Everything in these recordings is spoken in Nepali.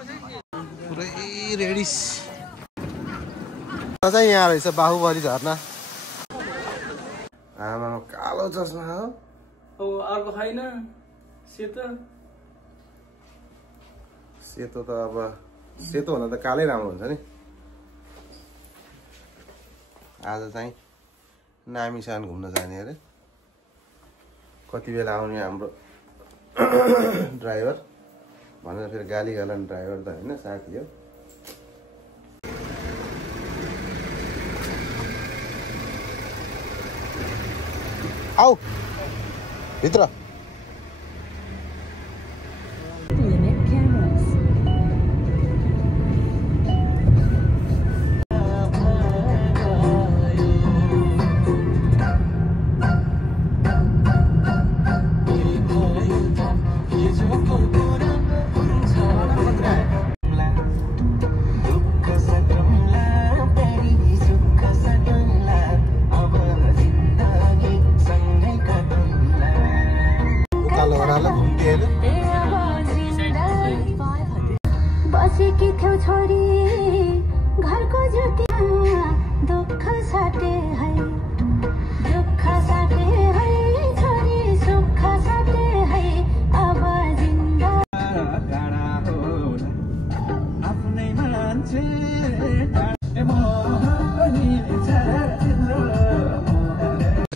पुरै रेडी चाहिँ यहाँ रहेछ बाहुबली झरना। आमा कालो चस्मा हो। ओ अर्को छैन सेतो। सेतो त अब सेतो हुन त कालै राम्रो हुन्छ नि। आज चाहिँ नामीसान घुम्न जाने अरे। कति बेला आउने हाम्रो ड्राइभर भनेर फेरि गाली गर्लान् ड्राइभर त होइन साथी हो। आऊ भित्र।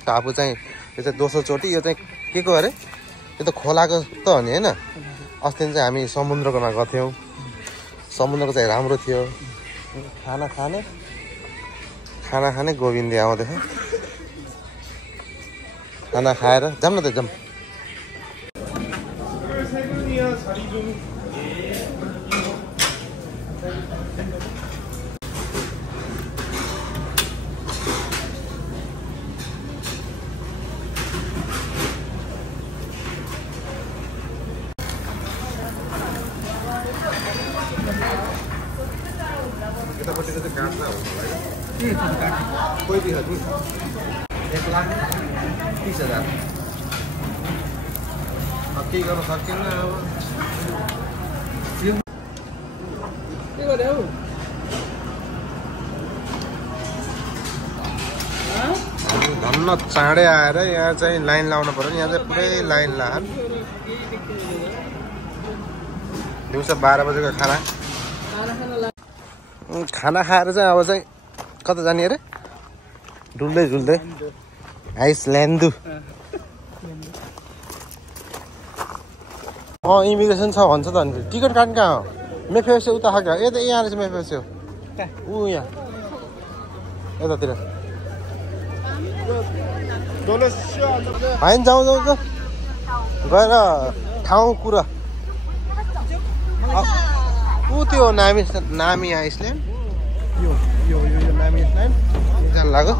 टापु चाहिँ यो चाहिँ दोस्रो चोटि। यो चाहिँ के को अरे? यो त खोलाको त हो नि होइन। अस्ति चाहिँ हामी समुद्रकोमा गएको थियौँ। समुद्रको चाहिँ राम्रो थियो। खाना खाने गोविन्दे आउँदैछ। खाना खाएर जाऊँ न त जाऊँ। यतापट्टिको चाहिँ काट्दा हुन्छ होइन। कोही दिखा 1,30,000। अब केही गर्न सकिन्न। अब धन्न चाँडै आएर यहाँ चाहिँ लाइन लाउनु पर्यो नि। यहाँ चाहिँ पुरै लाइन लाग। दिउँसो 12 बजेको खाना खाएर चाहिँ अब चाहिँ कता जाने अरे? डुल्दै डुल्दै आइसल्यान्ड। इमिग्रेसन छ भन्छ त। अनि टिकट काट्नु कहाँ हो? मेफेयर उता खाएको यता यहाँ रहेछ। मेफेयर ऊ यहाँ यतातिर होइन। जाउँ गएर ठाउँ कुरा ऊ त्यो नामी आइसल्यान्ड। यो नामी आइसल्यान्ड जान लाग्यो।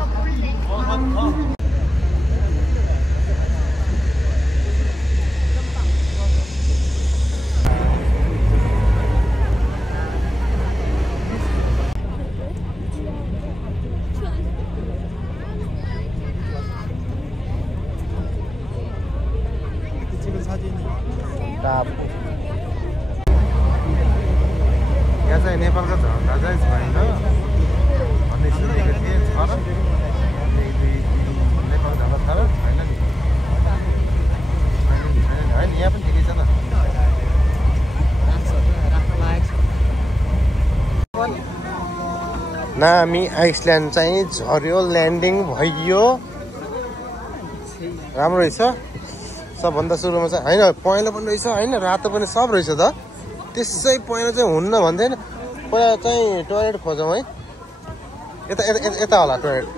यहाँ चाहिँ नेपालको झन्डा चाहिँ छैन भन्ने सुनेको थिएँ। छ र नेपाल झन्डा छ र छैन नि? होइन यहाँ पनि ठिकै छ त। नामी आइसल्यान्ड चाहिँ झर्यो। ल्यान्डिङ भइयो। राम्रो रहेछ। सबभन्दा सुरुमा चाहिँ होइन पहेँलो पनि रहेछ होइन। रातो पनि सब रहेछ त। त्यसै पहेँलो चाहिँ हुन्न भन्दैन। पहिला चाहिँ टोयलेट खोजौँ है। यता होला टोयलेट।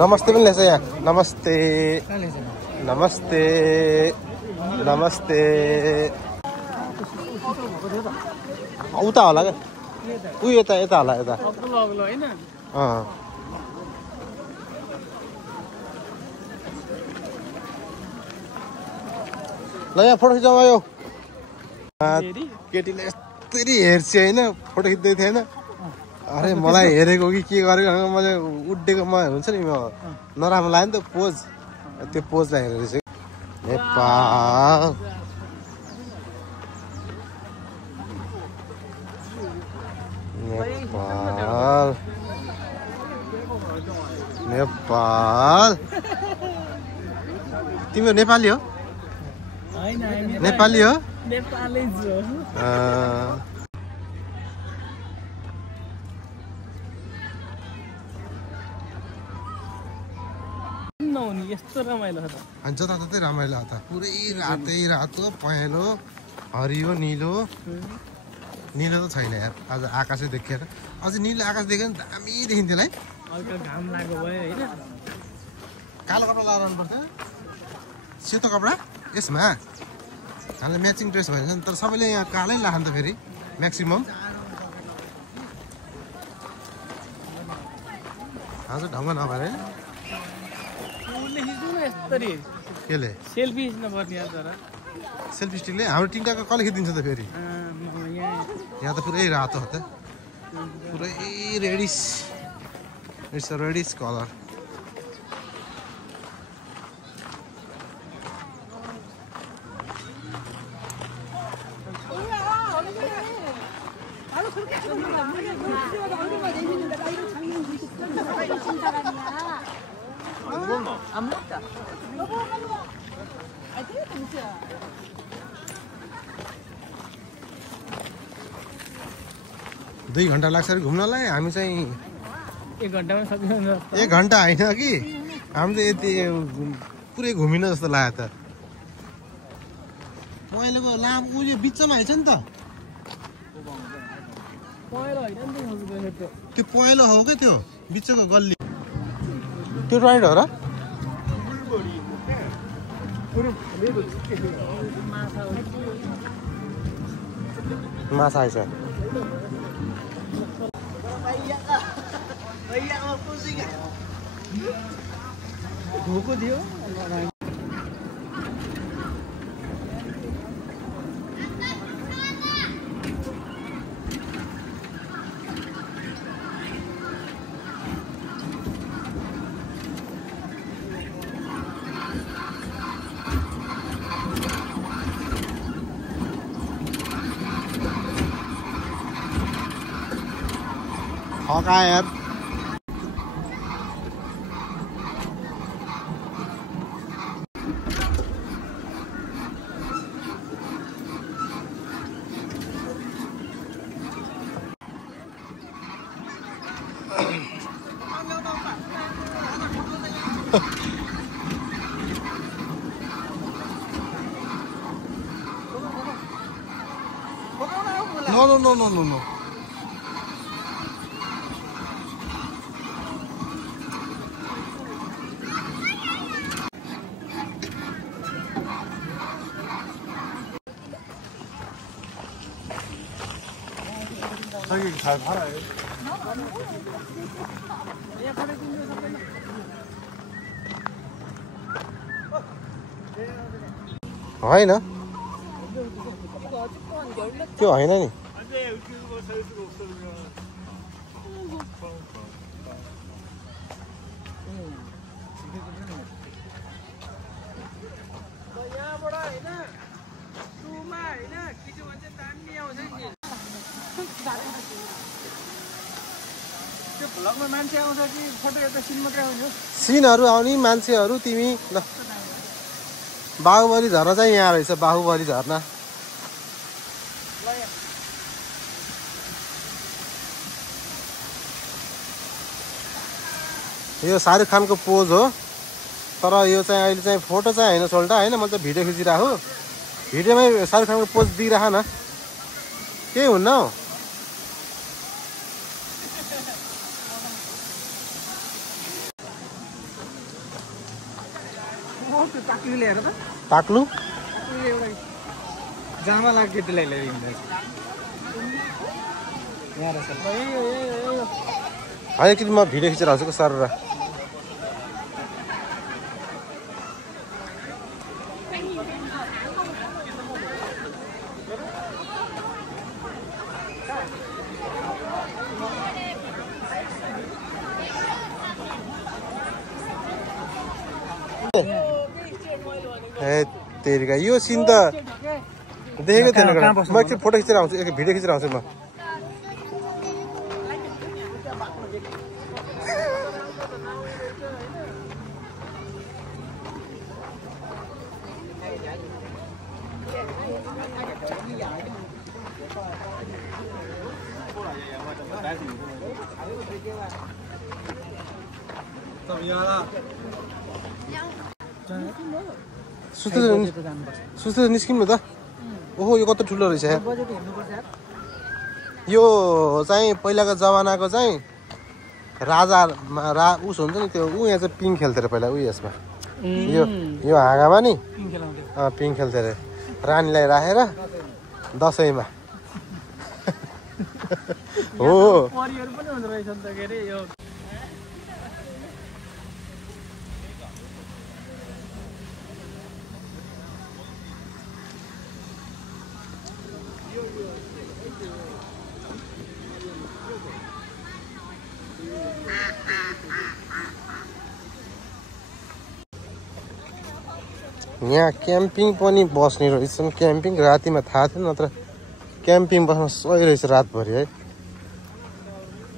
नमस्ते पनि लेख्छ यहाँ। नमस्ते नमस्ते नमस्ते। उता होला क्या? ऊ यता होला यता। ल यहाँ फोटो खिचाउँ आयो। केटीले यस्तरी हेर्छु होइन फोटो खिच्दै थिएन अरे मलाई हेरेको कि के गरेको मैले उड्डेको हुन्छ नि नराम्रो लाग्यो नि त पोज त्यो पोजलाई हेरेर चाहिँ नेपाल नेपाल नेपाल तिम्रो नेपाली हो नेपाली हो यस्तो रमाइलो जताततै रमाइलो त पुरै रातै रातो पहेँलो हरियो निलो निलो त छैन यार आज आकाशै देखेर अझै निलो आकाश देख्यो भने दामी देखिन्थ्यो है घाम लागेको भयो होइन कालो कपडा लगाएर आउनुपर्छ सेतो कपडा यसमा हामीलाई म्याचिङ ड्रेस भएन तर सबैले यहाँ कालै लाखान् त फेरि म्याक्सिमम आज ढङ्ग नभएर केले सेल्फी नपर्ने सेल्फी स्टिकले हाम्रो टिङ्काको कसले खिचिदिन्छ त फेरि यहाँ त पुरै रातो हो त पुरै radish it's a radish colour दुई घन्टा लाग्छ अरे घुम्नलाई हामी चाहिँ 1 घन्टामा सकिन्छ 1 घन्टा होइन कि हामी त यति पुरै घुमिन जस्तो लाग्यो त पहिलेको लाम उयो बिचमा आइछ नि त त्यो पहिलो हो क्या त्यो बिचको गल्ली त्यो राइड हो र माछा आइछ भोको दियो हका यार No. 저기 잘 팔아요. होइन त्यो होइन नि सिनहरू आउने मान्छेहरू तिमी ल बाहुबली झर्ना चाहिँ यहाँ रहेछ बाहुबली झर्ना यो शाहरुख खानको पोज हो तर यो चाहिँ अहिले चाहिँ फोटो चाहिँ होइन सोल्टा होइन मैले त भिडियो खिचिरहेको भिडियोमै शाहरुख खानको पोज दिइरह न केही हुन्न हौ ताक्लु जामा लाग्यो केटीलाई होइन कि म भिडियो खिचेर हाल्छु सर र तेरिका यो सिन त देखेको थिएन म एकछिन फोटो खिचेर आउँछु एक भिडियो खिचेर आउँछु म सुस्ते निस्किनु त ओहो यो कस्तो ठुलो रहेछ यार यो चाहिँ पहिलाको जमानाको चाहिँ राजा उस हुन्छ नि त्यो ऊ यहाँ चाहिँ पिङ खेल्थ्यो अरे पहिला ऊ यसमा यो हाँगामा नि पिङ खेल्थ्यो अरे रानीलाई राखेर दसैँमा हो परिहरू पनि हुँदो रहेछ नि त के अरे यो यहाँ क्याम्पिङ पनि बस्ने रहेछन् क्याम्पिङ रातिमा थाहा थिएन नत्र क्याम्पिङ बस्न सही रहेछ रातभरि है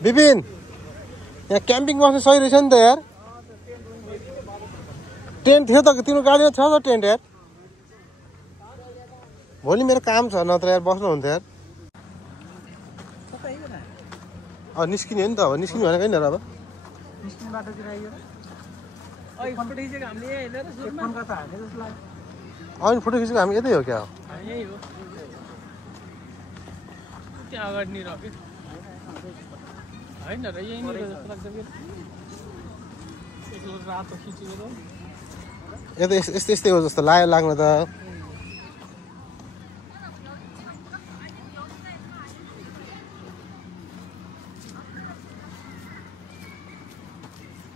विपिन यहाँ क्याम्पिङ बस्न सही रहेछ नि त यार टेन्ट थियो त तिम्रो गाडीमा छ त टेन्ट यार भोलि मेरो काम छ नत्र यार बस्नु हुन्थ्यो यार निस्किने हो नि त अब निस्किनु भनेको होइन र अब अनि फोटो खिचेको हामी यतै हो क्या त्यहाँ अगाडि नि रह्यो होइन र यहीँनिर जस्तो लाग्छ कि रातो खिचेको यता यस्तै हो जस्तो लाग्यो लाग्न त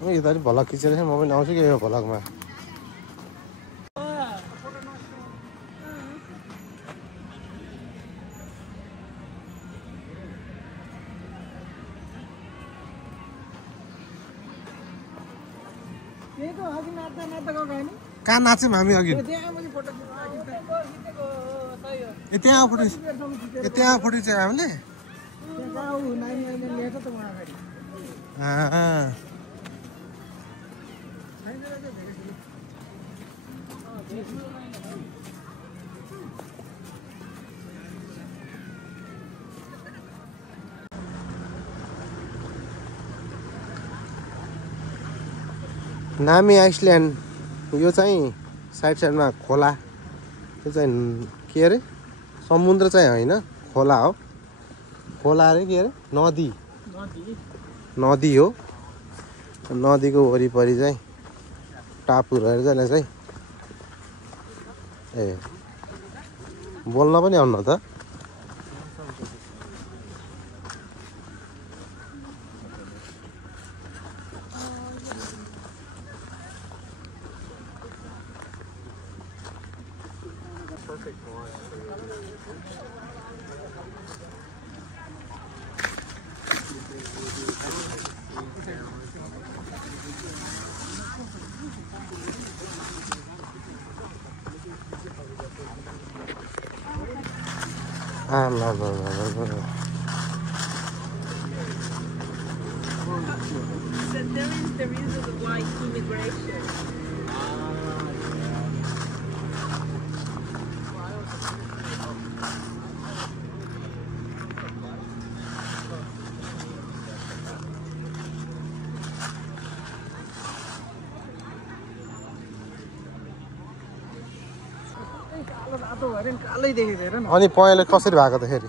यता अलिक भलक खिचेर म पनि आउँछु कि यो भलकमा कहाँ नाच्यौँ हामी अघि त्यहाँ फोटो चाहिँ हामीले नामी आइसल्यान्ड यो चाहिँ साइडमा खोला यो चाहिँ के अरे समुद्र चाहिँ होइन खोला हो खोला अरे के अरे नदी हो नदीको वरिपरि चाहिँ टापु रहेर चाहिँ चाहिँ ए बोल्न पनि आउनु त ल So there is the reason why immigration. अनि पहेँलो कसरी भएको त फेरि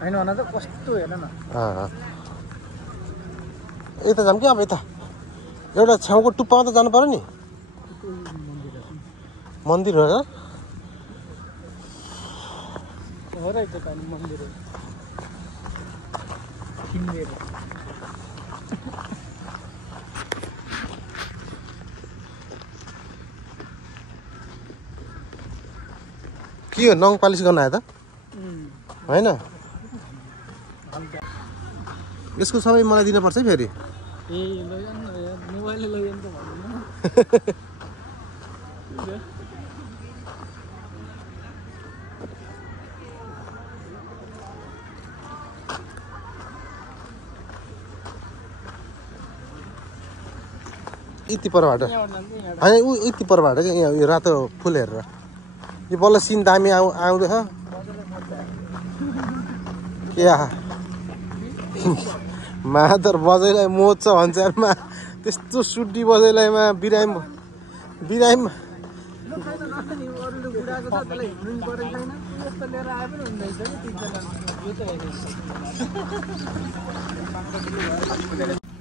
होइन भन त कस्तो हेर न यता जाऊँ कि अब यता एउटा छेउको टुप्पामा त जानु पर्यो नि मन्दिर हो रहेछ पानी मन्दिर किनेर के हो नङ पालिस गर्न आयो त होइन यसको सबै मलाई दिनुपर्छ है फेरि ए ल मोबाइलले लग्यो नि त भन्नु यति परबाट होइन ऊ यति परबाट चाहिँ यहाँ यो रातो फुल हेरेर यो बल्ल सिन दामी आउँदैछ क्या मादर बजैलाई मोज्छ भन्छ त्यस्तो सुड्डी बजैलाईमा बिराम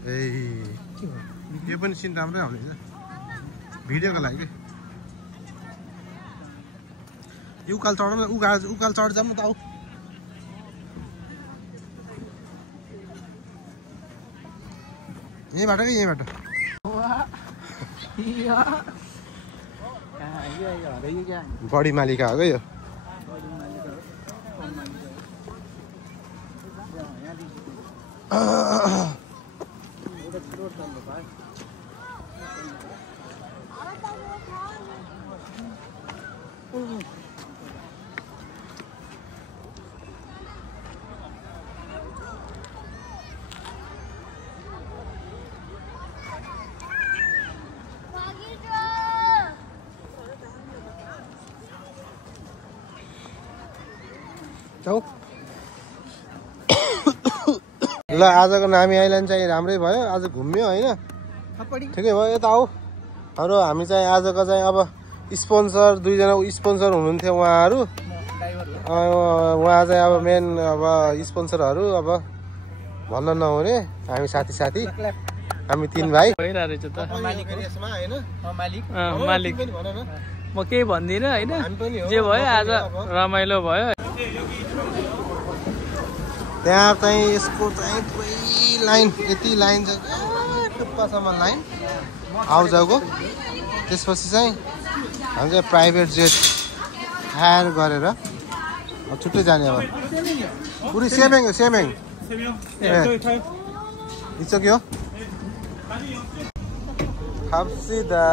ए यो पनि सिन राम्रै हुनेछ भिडियोको लागि यो उकाल चढ न उकाल चढ जाऊँ न त आऊ यहीँबाट कि यहीँबाट बढी मालिका हो क्या यो ल आजको नामी आइल्यान्ड चाहिँ राम्रै भयो आज घुम्यो होइन ठिकै भयो यता आऊ अरू हामी चाहिँ आजको चाहिँ अब स्पोन्सर दुईजना स्पोन्सर हुनुहुन्थ्यो उहाँहरू उहाँ चाहिँ अब मेन अब स्पोन्सरहरू अब भन्न नहुने हामी साथी हामी 3 भाइ मालिक म केही भन्दिनँ होइन जे भयो आज रमाइलो भयो त्यहाँ चाहिँ यसको चाहिँ पुरै लाइन यति लाइन छ टुप्पासम्म लाइन आउजाउको त्यसपछि चाहिँ हामी चाहिँ प्राइभेट जेट हायर गरेर छुट्टै जाने अब पुरै सेमेङ इचक्यो खाप्सिदा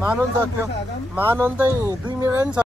मानौँ सक्यो मानौँ चाहिँ 2 मिनट